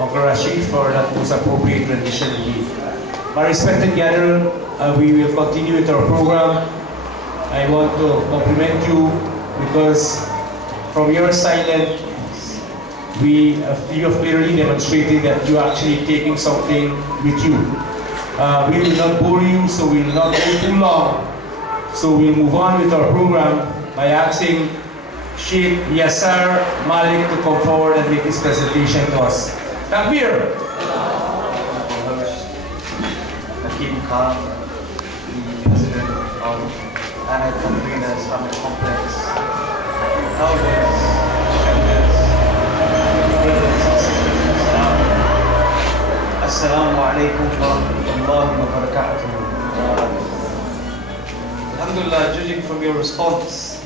Uncle Rashid for that most appropriate rendition indeed. My respected gatherer, we will continue with our program. I want to compliment you because from your silence, you have clearly demonstrated that you are actually taking something with you. We will not bore you, so we will not go too long. So we'll move on with our program by asking Shaykh Yasar Malik to come forward and make his presentation to us. Takbir! Hakim Khan, the president of Catherina Islamic complex, elders, brothers and sisters in Islam. Assalamu alaikum wa rahmatullahi wa barakatuh. Alhamdulillah, judging from your response,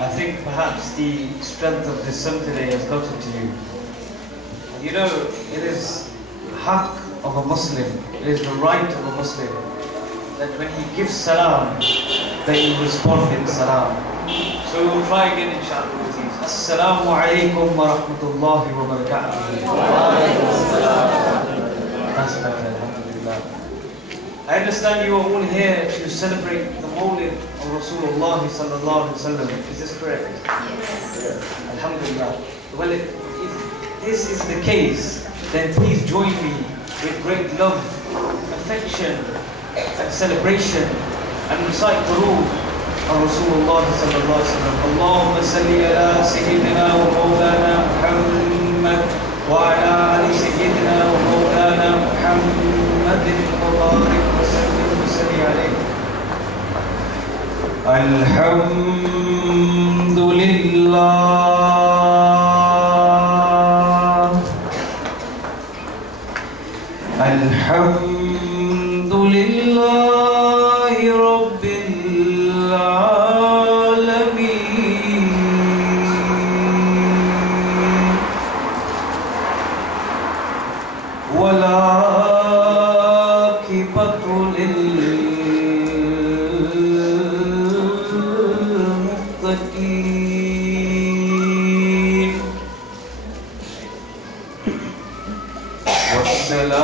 I think perhaps the strength of this sermon today has gotten to you. You know, it is haqq of a Muslim, it is the right of a Muslim that when he gives salam, that you respond in salam. So we will try again inshallah with these. Assalamu alaikum wa rahmatullahi wa barakatuh. That's better, alhamdulillah. I understand you are all here to celebrate the Mawlid of Rasulullah sallallahu alaihi wasallam. Is this correct? Yes. Alhamdulillah. Well, if this is the case, then please join me with great love, affection, and celebration, and recite Durood of Rasulullah sallallahu alaihi wasallam. Allahumma salli ala Sayyidina wa Mawlana Muhammad wa ala ali Sayyidina wa Mawlana Muhammadin wa barik wa sallim wa salli alayhi. Alhamdulillah. Alhamdulillahi Rabbil Alameen. Wal aqibatu lil muttaqin.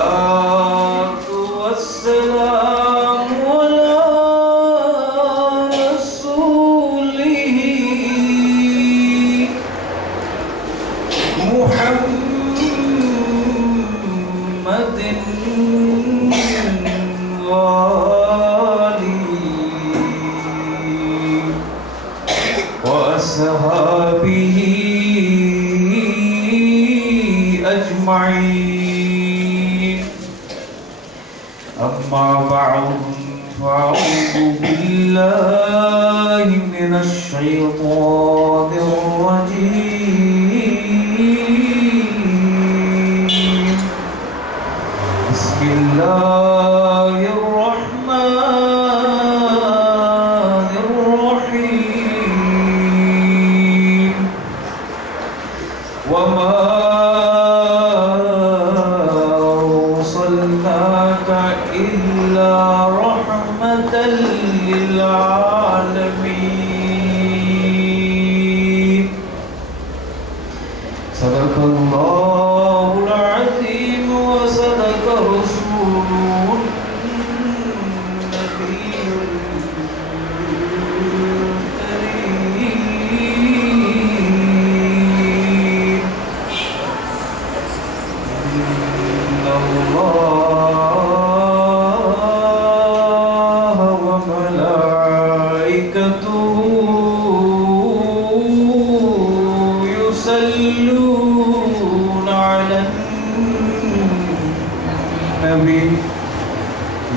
Wassalatu wassalamu ala rasulihi Muhammadin wa alihi wa ashabihi ajma'in. Amma ba'd, fa'udhu billahi minash shaytanir rajim. Bismillahir rahmanir rahim. Wa ma إلا رحمة للعالمين. صدق الله العظيم وصدق رسوله النبي الكريم. إن الله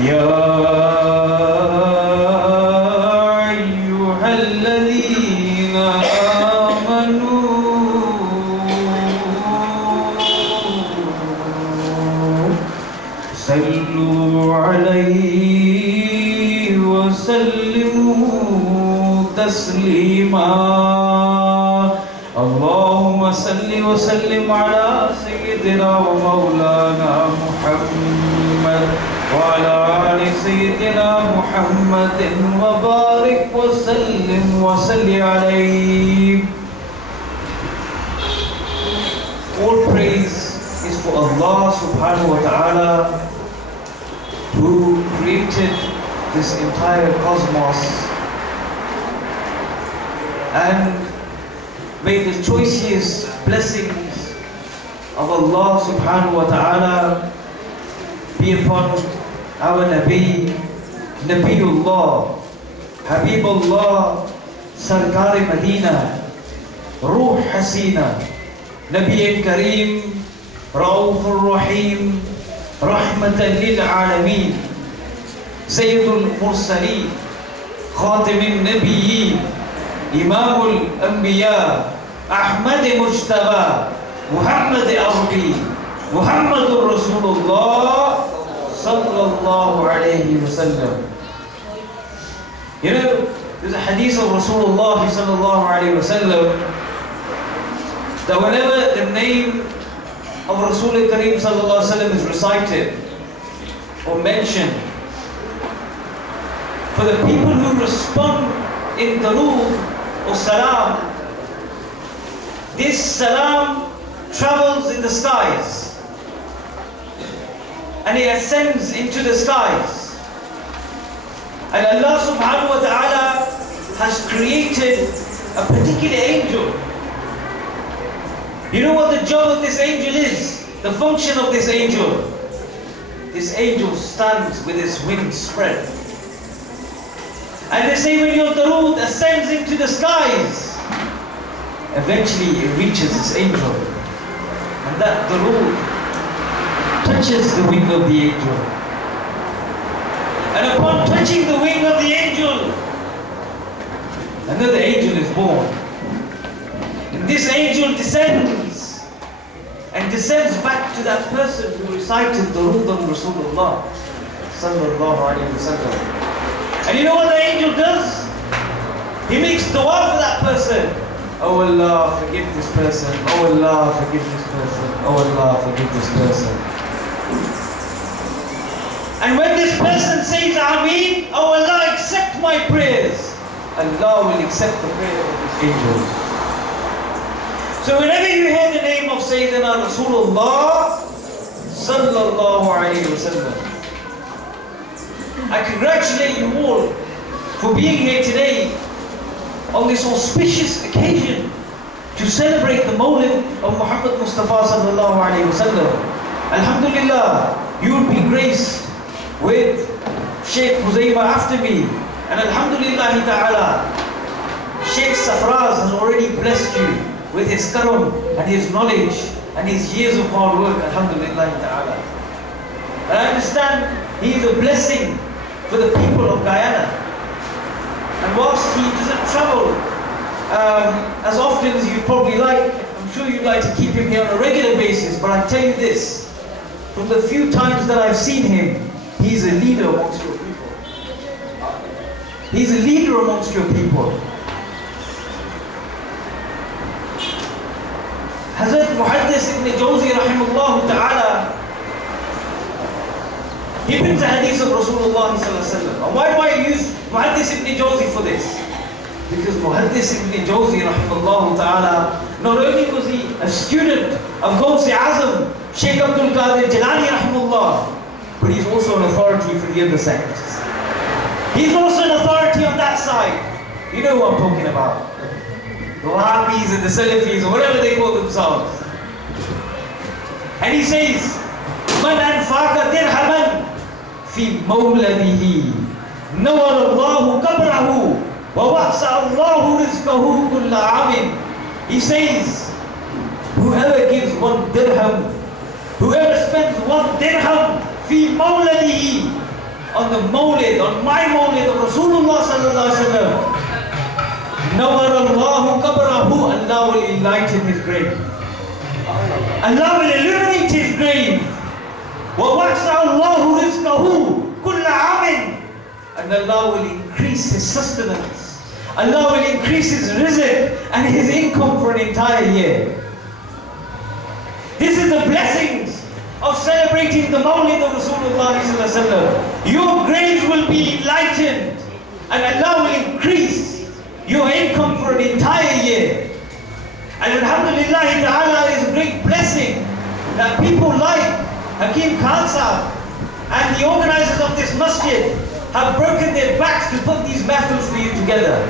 يا أيها الذين آمنوا صلوا عليه وسلموا تسليما. اللهم صل وسلم على سيدنا ومولانا محمد وعلى آل سيدنا محمد وبارك وسلم وصل عليه. All praise is for Allah subhanahu wa ta'ala, who created this entire cosmos and may the choicest blessings of Allah subhanahu wa ta'ala be upon our Nabi, Nabiullah, Habibullah, Sarkar Medina, Ruh Hasina, Nabi Kareem, Rauf Rahim, Rahmatan lil Alameen, Sayyidul Mursaleen, Khatim al-Nabiyyin, Imamul Anbiya, Ahmad Mujtaba, Muhammad Arbi, Muhammadur Rasulullah sallallahu alayhi wa sallam. You know, there's a hadith of Rasulullah sallallahu alayhi wa sallam that whenever the name of Rasul Kareem sallallahu alayhi wa sallam is recited or mentioned, for the people who respond in Darood or Salam, this Salam travels in the skies and it ascends into the skies. And Allah subhanahu wa ta'ala has created a particular angel. You know what the job of this angel is? The function of this angel? This angel stands with his wings spread. And they say when your Darood ascends into the skies, eventually it reaches this angel. And that Darood touches the wing of the angel. And upon touching the wing of the angel, another angel is born. And this angel descends and descends back to that person who recited Darood on Rasulullah sallallahu alayhi wa sallam. And you know what the angel does? He makes dua for that person. Oh Allah, forgive this person. Oh Allah, forgive this person. Oh Allah, forgive this person. And when this person says Ameen, oh Allah, accept my prayers, Allah will accept the prayer of this angel. So whenever you hear the name of Sayyidina Rasulullah sallallahu alayhi wa sallam, I congratulate you all for being here today on this auspicious occasion to celebrate the Mawlid of Muhammad Mustafa sallallahu alayhi wa sallam. Alhamdulillah, you will be graced with Shaykh Huzaymah after me, and Alhamdulillah ta'ala, Shaykh Safraz has already blessed you with his karam and his knowledge and his years of hard work, Alhamdulillah ta'ala. And I understand he is a blessing for the people of Guyana. And whilst he doesn't travel as often as you'd probably like, I'm sure you'd like to keep him here on a regular basis, but I tell you this, from the few times that I've seen him, he's a leader amongst your people. He's a leader amongst your people. Hazrat Muhaddis ibn Jawzi rahimahullah ta'ala, he brings a hadith of Rasulullah sallallahu alaihi wasallam. And why do I use Muhaddis ibn Jawzi for this? Because Muhaddis ibn Jawzi rahimahullah ta'ala, not only was he a student of Gawsi Azam, Shaykh Abdul Qadir Jilani rahimahullah, but he's also an authority for the other sects. He's also an authority on that side. You know who I'm talking about. The Wahhabis and the Salafis or whatever they call themselves. And he says, Man anfaqa dirhaman fi mawladihi nawar Allahu qabrahu wa waqsa Allahu rizqahu kulla amin. He says, whoever gives 1 dirham, whoever spends 1 dirham fi mawladihi, on the mawlid, on my mawlid of Rasulullah sallallahu alaihi wasallam, nawar Allahu qabrahu, Allah will enlighten his grave. Allah will illuminate his grave. Wa waqsa Allahu rizqahu kulla amin, and Allah will increase his sustenance. Allah will increase his rizq and his income for an entire year. This is the blessings of celebrating the Mawlid of Rasulullah sallallahu alaihi wasallam. Your graves will be enlightened and Allah will increase your income for an entire year. And Alhamdulillah ta'ala is a great blessing that people like Hakim Khan Sahib and the organizers of this masjid have broken their backs to put these mahfils for you together.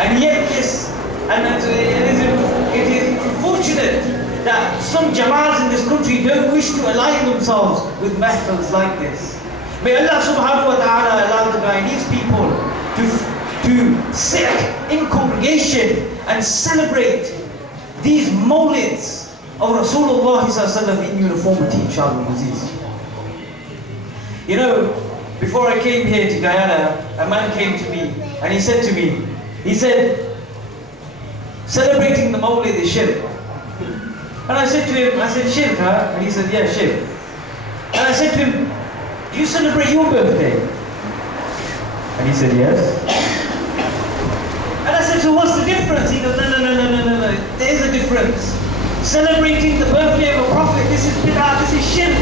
And yet it is unfortunate that some jama'as in this country don't wish to align themselves with mahfils like this. May Allah subhanahu wa ta'ala allow the Guyanese people to sit in congregation and celebrate these mawlids of Rasulullah in uniformity, inshallah aziz. You know, before I came here to Guyana, a man came to me and he said to me, he said, celebrating the mawlid is shirk. And I said to him, I said, shirk, huh? And he said, yeah, shirk. And I said to him, do you celebrate your birthday? And he said, yes. And I said, so what's the difference? He goes, no, there is a difference. Celebrating the birthday of a prophet, this is bid'ah, this is shirk.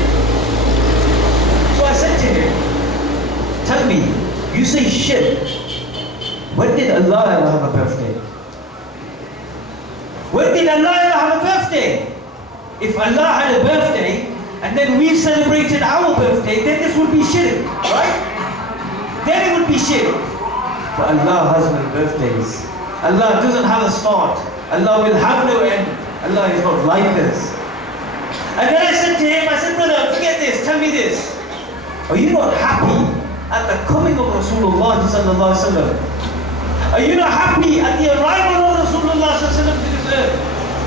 So I said to him, tell me, you say shirk. When did Allah ever have a birthday? When did Allah ever have a birthday? If Allah had a birthday, and then we celebrated our birthday, then this would be shirk, right? Then it would be shirk. But Allah has no birthdays. Allah doesn't have a start. Allah will have no end. Allah is not like this. And then I said to him, I said, brother, forget this, tell me this. Are you not happy at the coming of Rasulullah sallallahu alaihi wasallam? Are you not happy at the arrival of Rasulullah sallallahu alaihi wasallam to this earth?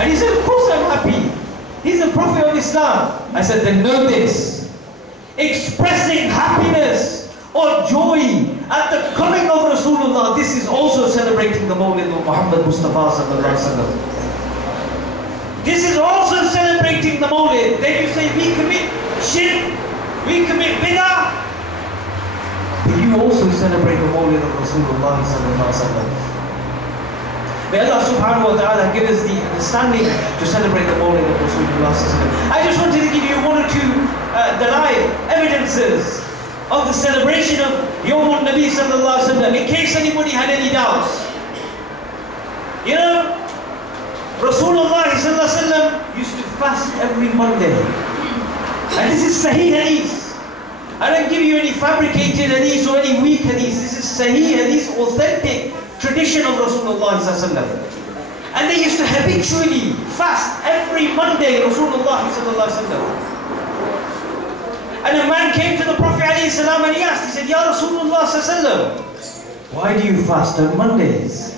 And he said, of course I'm happy. He's the Prophet of Islam. I said, then know this. Expressing happiness or joy at the coming of Rasulullah, this is also celebrating the Mawlid of Muhammad Mustafa sallallahu alaihi wasallam. This is also celebrating the Mawlid. Then you say, we commit shirk, we commit bid'ah. But you also celebrate the Mawlid of Rasulullah sallallahu alaihi wasallam. May Allah subhanahu wa ta'ala give us the understanding to celebrate the Mawlid of Rasulullah sallallahu alaihi wasallam. I just wanted to give you one or two live evidences of the celebration of Yawmun Nabi sallallahu alaihi wasallam, in case anybody had any doubts. You know, Rasulullah sallallahu alaihi wasallam used to fast every Monday. And this is Sahih Hadith. I don't give you any fabricated Hadith or any weak Hadith. This is Sahih Hadith, authentic tradition of Rasulullah sallallahu alaihi wasallam. And they used to habitually fast every Monday, Rasulullah sallallahu alaihi wasallam. And a man came to the Prophet ﷺ and he asked, he said, Ya Rasulullah ﷺ, why do you fast on Mondays?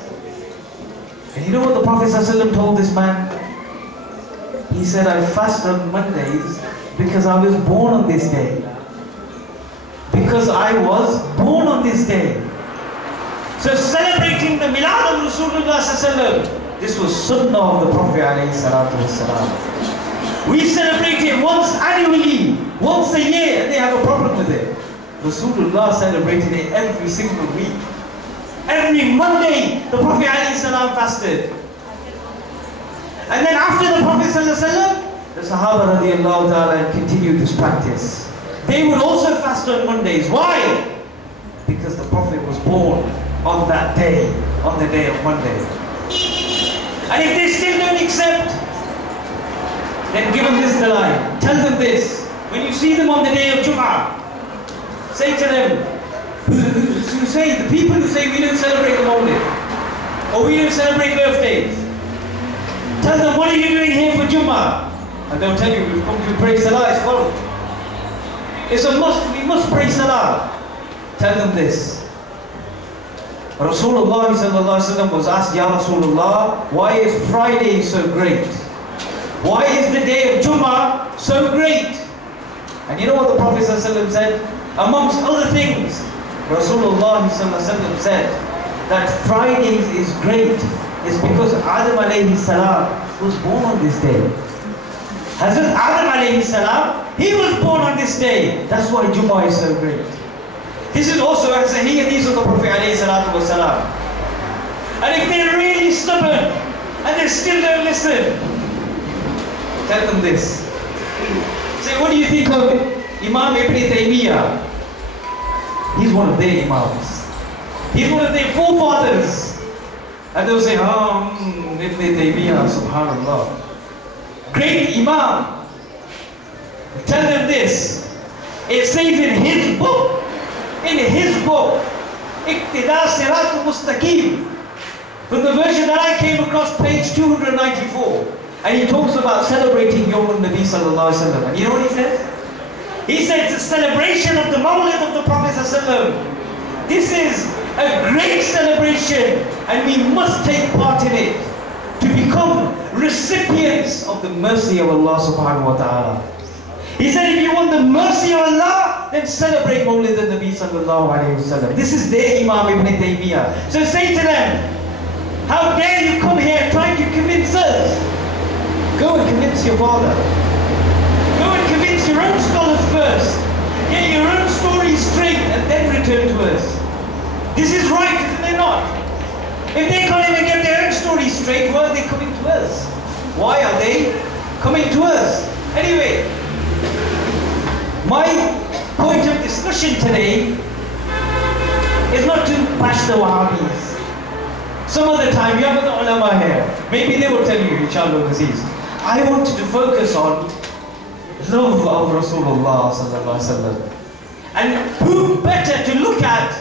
And you know what the Prophet ﷺ told this man? He said, I fast on Mondays because I was born on this day. Because I was born on this day. So celebrating the Milad of Rasulullah ﷺ, this was sunnah of the Prophet ﷺ. We celebrate it once annually, once a year, and they have a problem with it. Rasulullah celebrated it every single week. Every Monday, the Prophet ﷺ fasted. And then after the Prophet ﷺ, the Sahaba radiallahu ta'ala continued this practice. They would also fast on Mondays. Why? Because the Prophet was born on that day, on the day of Monday. And if they still don't accept, then give them this dalai. Tell them this. When you see them on the day of Jum'ah, say to them, who say, the people who say we don't celebrate the Mawlid, or we don't celebrate birthdays, tell them, what are you doing here for Jum'ah? And they'll tell you, we've come to pray Salah, it's followed. It's a must, we must pray Salah. Tell them this. Rasulullah was asked, Ya Rasulullah, why is Friday so great? Why is the day of Jummah so great? And you know what the Prophet ﷺ said? Amongst other things, Rasulullah ﷺ said that Fridays is great is because Adam alayhi salam was born on this day. Hazrat Adam alayhi salam, he was born on this day. That's why Jummah is so great. This is also a Sahih Hadith of the Prophet alayhi salatu wasalam. And if they're really stubborn and they still don't listen, tell them this. Say, what do you think of Imam Ibn Taymiyyah? He's one of their Imams. He's one of their forefathers. And they'll say, Ibn Taymiyyah, subhanallah. Great Imam. It says in his book, Iqtida Sirat Mustaqim, from the version that I came across, page 294. And he talks about celebrating Yawm al-Nabi sallallahu alaihi wasallam. And you know what he says? He says the celebration of the Mawlid of the Prophet sallallahu alaihi wasallam. This is a great celebration and we must take part in it to become recipients of the mercy of Allah subhanahu wa ta'ala. He said if you want the mercy of Allah, then celebrate Mawlid al-Nabi sallallahu alaihi wasallam. This is their Imam Ibn Taymiyyah. So say to them, how dare you come here trying to convince us? Go and convince your father. Go and convince your own scholars first. Get your own story straight and then return to us. This is right, isn't it not? If they can't even get their own story straight, why are they coming to us? Why are they coming to us? Anyway, my point of discussion today is not to bash the Wahhabis. Some other time, you have the ulama here. Maybe they will tell you, inshallah, Aziz. I wanted to focus on love of Rasulullah sallallahu alaihi wasallam. And who better to look at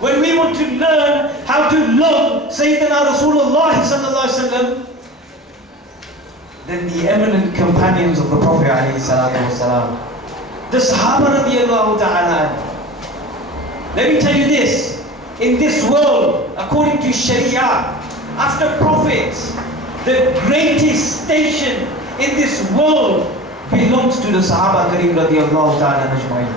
when we want to learn how to love Sayyidina Rasulullah sallallahu alaihi wasallam than the eminent companions of the Prophet alayhi salatu wasalam, the Sahaba radiyallahu ta'ala. Let me tell you this. In this world, according to Sharia, after prophets, the greatest station in this world belongs to the Sahaba Kareem radiyallahu ta'ala ajma'in.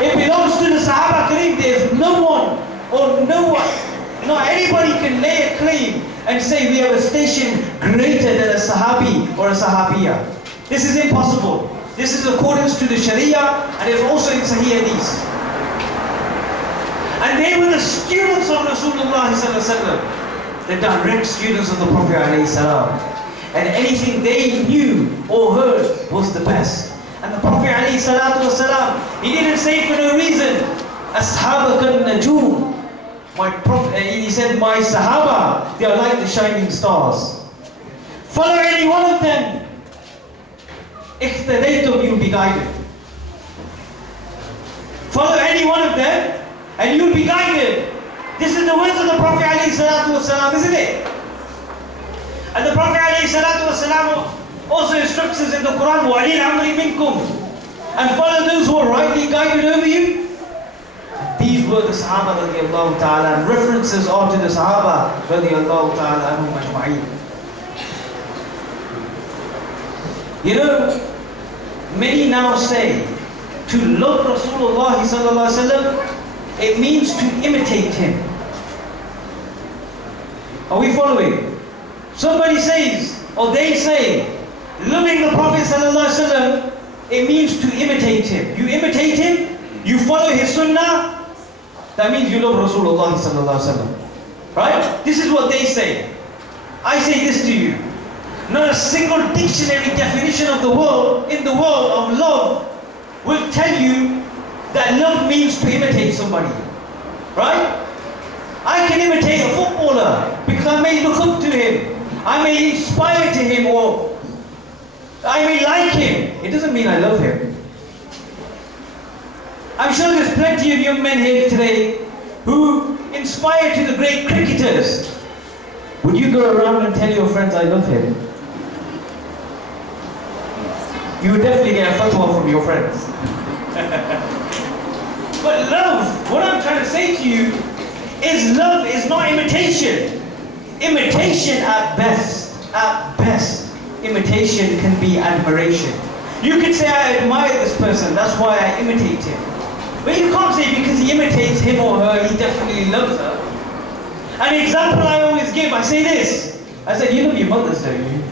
It belongs to the Sahaba Kareem. There's no one, not anybody can lay a claim and say we have a station greater than a Sahabi or a Sahabiya. This is impossible. This is accordance to the Sharia and it's also in Sahih Hadith. And they were the students of Rasulullah sallallahu alaihi wasallam, the direct students of the Prophet alayhi salam. And anything they knew or heard was the best. And the Prophet alayhi salatu wasalam, he didn't say for no reason, Ashabaka najum. My Prophet, he said, my Sahaba, they are like the shining stars. Follow any one of them. Ihtadaytum, you'll be guided. Follow any one of them and you'll be guided. This is the words of the Prophet alayhi salatu wasalam, isn't it? And the Prophet alayhi salatu wasalam also instructs us in the Quran, وَعَلِي الْعَمْرِ مِنْكُمْ, and follow those who are rightly guided over you. And these were the Sahaba radiallahu ta'ala, and references are to the Sahaba radiallahu ta'ala anhum ajma'in. You know, many now say to love Rasulullah sallallahu alaihi wasallam, it means to imitate him. Are we following? Somebody says, or they say, loving the Prophet sallallahu alaihi wasallam, it means to imitate him. You imitate him, you follow his sunnah, that means you love Rasulullah sallallahu alaihi wasallam. Right? This is what they say. I say this to you. Not a single dictionary definition of the world, in the world of love, will tell you that love means to imitate somebody. Right? I can imitate a footballer because I may look up to him. I may inspire to him or I may like him. It doesn't mean I love him. I'm sure there's plenty of young men here today who inspire to the great cricketers. Would you go around and tell your friends I love him? You would definitely get a fatwa from your friends. But love, what I'm trying to say to you is love is not imitation. Imitation at best, imitation can be admiration. You can say I admire this person, that's why I imitate him. But you can't say because he imitates him or her, he definitely loves her. An example I always give, I say this. I said, you love your mothers, don't you?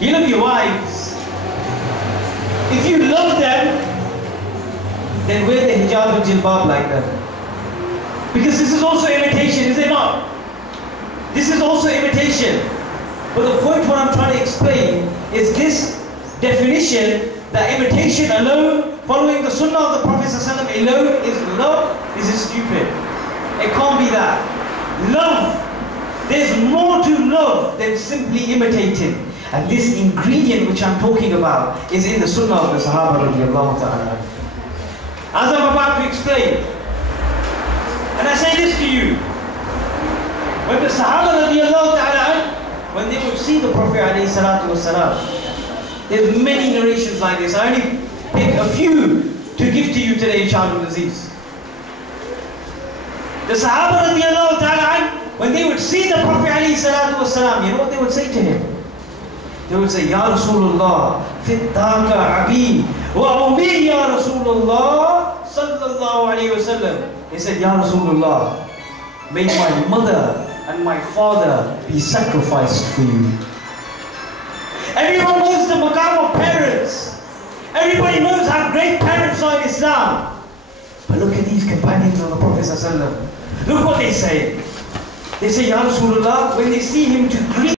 You love your wives. If you love them, then wear the hijab and jilbab like them. Because this is also imitation, is it not? This is also imitation. But the point what I'm trying to explain is this definition that imitation alone, following the sunnah of the Prophet ﷺ alone is love, is stupid. It can't be that. Love, there's more to love than simply imitating. And this ingredient which I'm talking about is in the Sunnah of the Sahaba radiallahu ta'ala. As I'm about to explain, and I say this to you, when the Sahaba radiallahu ta'ala, when they would see the Prophet alayhi salatu wasalam, there's many narrations like this. I only pick a few to give to you today, inshallah Aziz. The Sahaba radiallahu ta'ala, when they would see the Prophet alayhi salatu wasalam, you know what they would say to him? They would say, Ya Rasulullah, fittaka abi, wa ummi ya Rasulullah, sallallahu alayhi wasallam. They said, Ya Rasulullah, may my mother and my father be sacrificed for you. Everyone knows the maqam of parents. Everybody knows how great parents are in Islam. But look at these companions of the Prophet sallallahu. Look what they say. They say, Ya Rasulullah, when they see him to greet